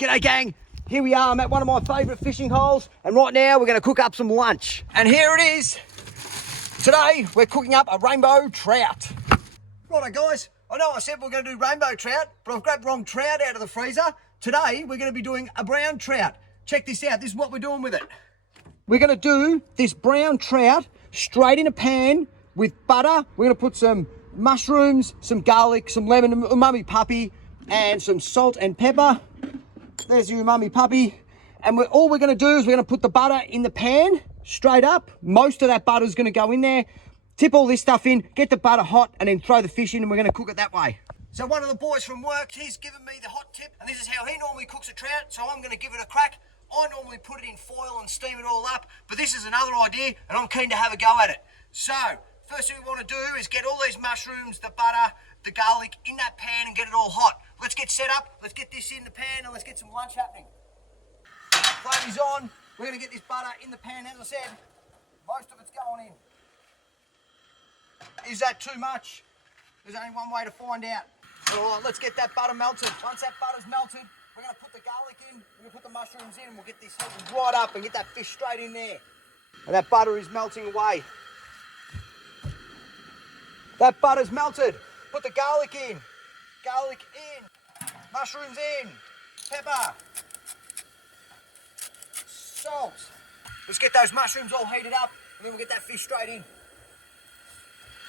G'day gang, here we are. I'm at one of my favourite fishing holes, and right now we're going to cook up some lunch. And here it is. Today we're cooking up a rainbow trout. Righto guys, I know I said we're going to do rainbow trout, but I've grabbed wrong trout out of the freezer. Today we're going to be doing a brown trout. Check this out, this is what we're doing with it. We're going to do this brown trout straight in a pan with butter. We're going to put some mushrooms, some garlic, some lemon, umami papi, and some salt and pepper. There's your umami papi. And all we're going to do is we're going to put the butter in the pan straight up. Most of that butter is going to go in there. Tip all this stuff in, get the butter hot, and then throw the fish in, and we're going to cook it that way. So one of the boys from work, he's given me the hot tip, and this is how he normally cooks a trout, so I'm going to give it a crack. I normally put it in foil and steam it all up, but this is another idea, and I'm keen to have a go at it. So, first thing we want to do is get all these mushrooms, the butter, the garlic in that pan and get it all hot. Let's get set up, let's get this in the pan, and let's get some lunch happening. Flame is on, we're going to get this butter in the pan, as I said, most of it's going in. Is that too much? There's only one way to find out. All right, let's get that butter melted. Once that butter's melted, we're going to put the garlic in, we're going to put the mushrooms in, and we'll get this heated right up and get that fish straight in there. And that butter is melting away. That butter's melted. Put the garlic in. Garlic in. Mushrooms in. Pepper. Salt. Let's get those mushrooms all heated up, and then we'll get that fish straight in.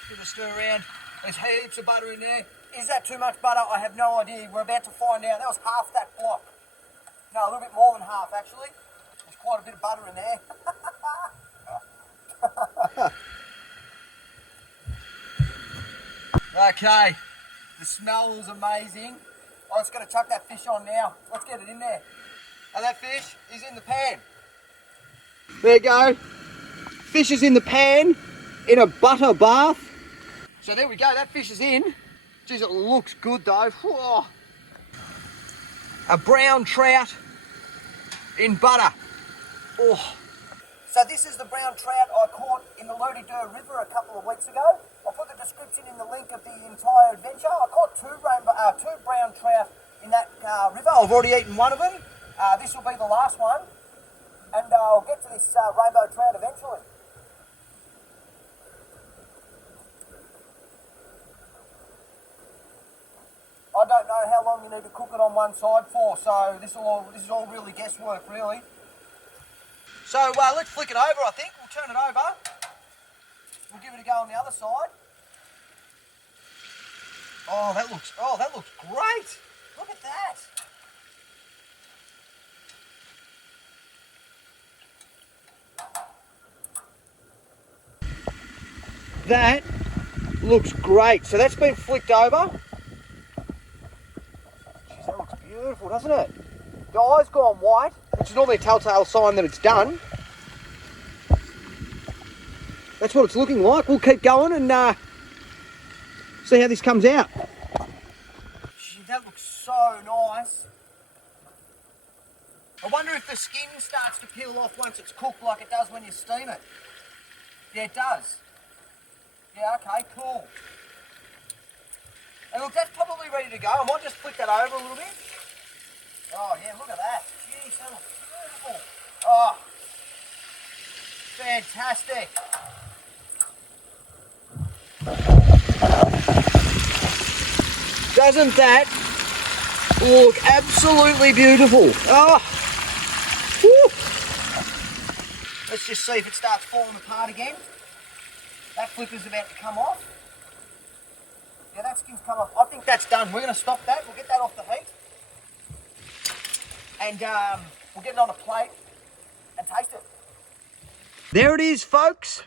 Give it a stir around. There's heaps of butter in there. Is that too much butter? I have no idea. We're about to find out. That was half that block. No, a little bit more than half actually. There's quite a bit of butter in there. Okay, the smell is amazing. I'm just going to chuck that fish on now. Let's get it in there. And that fish is in the pan. There you go. Fish is in the pan in a butter bath. So there we go, that fish is in. Jeez, it looks good though. Whoa. A brown trout in butter. Oh. So this is the brown trout I caught in the Lodi-Dur River a couple of weeks ago. I'll put the description in the link of the entire adventure. I caught two brown trout in that river. I've already eaten one of them. This will be the last one. And I'll get to this rainbow trout eventually. I don't know how long you need to cook it on one side for, so this is all really guesswork, really. So let's flick it over, I think. We'll turn it over. We'll give it a go on the other side. Oh, that looks great. Look at that. That looks great. So that's been flicked over. Jeez, that looks beautiful, doesn't it? The eye's gone white, which is normally a telltale sign that it's done. That's what it's looking like. We'll keep going and see how this comes out. Gee, that looks so nice. I wonder if the skin starts to peel off once it's cooked like it does when you steam it. Yeah, it does. Yeah, okay, cool. And look, that's probably ready to go. I might just flick that over a little bit. Oh yeah, look at that. Jeez, that looks beautiful. Oh, fantastic. Doesn't that look absolutely beautiful? Oh, whew. Let's just see if it starts falling apart again. That flipper's about to come off. Yeah, that skin's come off. I think that's done. We're going to stop that. We'll get that off the heat. And we'll get it on a plate and taste it. There it is, folks.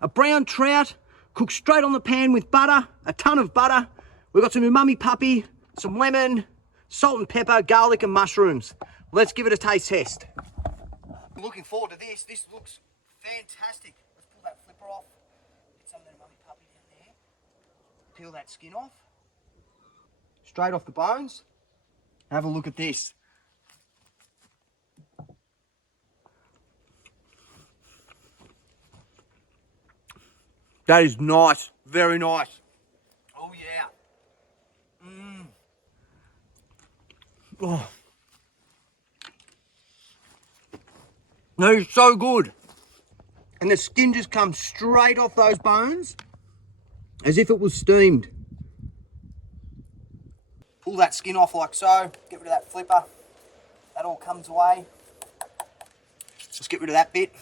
A brown trout cooked straight on the pan with butter, a ton of butter. We've got some umami papi, some lemon, salt and pepper, garlic and mushrooms. Let's give it a taste test. I'm looking forward to this. This looks fantastic. Let's pull that flipper off. Get some of that umami papi down there. Peel that skin off. Straight off the bones. Have a look at this. That is nice, very nice. Oh yeah. Oh. They're so good. And the skin just comes straight off those bones as if it was steamed. Pull that skin off like so, get rid of that flipper. That all comes away. Just get rid of that bit.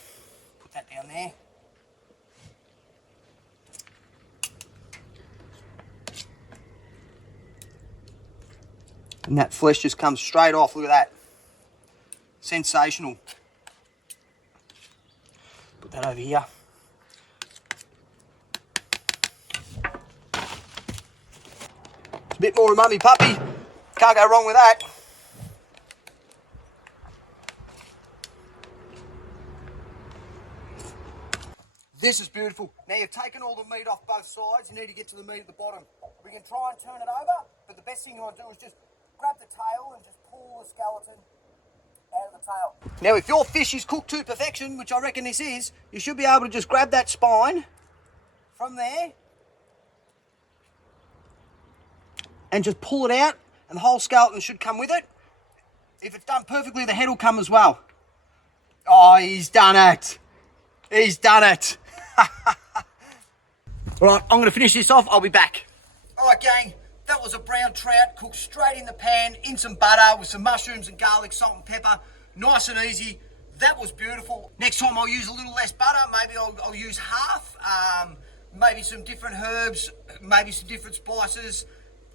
Put that down there. And that flesh just comes straight off. Look at that. Sensational. Put that over here. It's a bit more Umami Papi. Can't go wrong with that. This is beautiful. Now you've taken all the meat off both sides. You need to get to the meat at the bottom. We can try and turn it over, but the best thing you want to do is just grab the tail and just pull the skeleton out of the tail. Now if your fish is cooked to perfection, which I reckon this is, you should be able to just grab that spine from there and just pull it out, and the whole skeleton should come with it. If it's done perfectly, the head will come as well. Oh, he's done it. He's done it. Right, I'm going to finish this off. I'll be back. All right, gang. That was a brown trout cooked straight in the pan in some butter with some mushrooms and garlic, salt and pepper. Nice and easy. That was beautiful. Next time I'll use a little less butter. Maybe I'll use half. Maybe some different herbs. Maybe some different spices.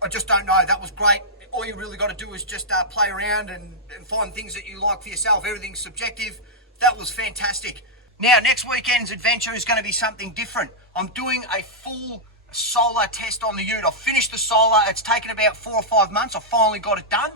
I just don't know. That was great. All you really got to do is just play around and find things that you like for yourself. Everything's subjective. That was fantastic. Now, next weekend's adventure is going to be something different. I'm doing a full solar test on the ute. I've finished the solar. It's taken about 4 or 5 months. I finally got it done.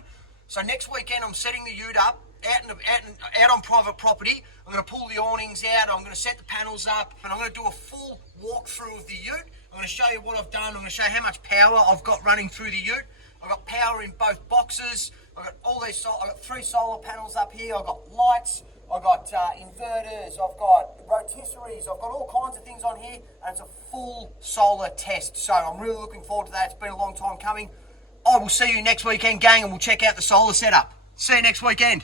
So next weekend, I'm setting the ute up out on private property. I'm going to pull the awnings out. I'm going to set the panels up, and I'm going to do a full walkthrough of the ute. I'm going to show you what I've done. I'm going to show you how much power I've got running through the ute. I've got power in both boxes. I've got all these. I've got 3 solar panels up here. I've got lights. I've got inverters, I've got rotisseries, I've got all kinds of things on here, and it's a full solar test. So I'm really looking forward to that. It's been a long time coming. I will see you next weekend, gang, and we'll check out the solar setup. See you next weekend.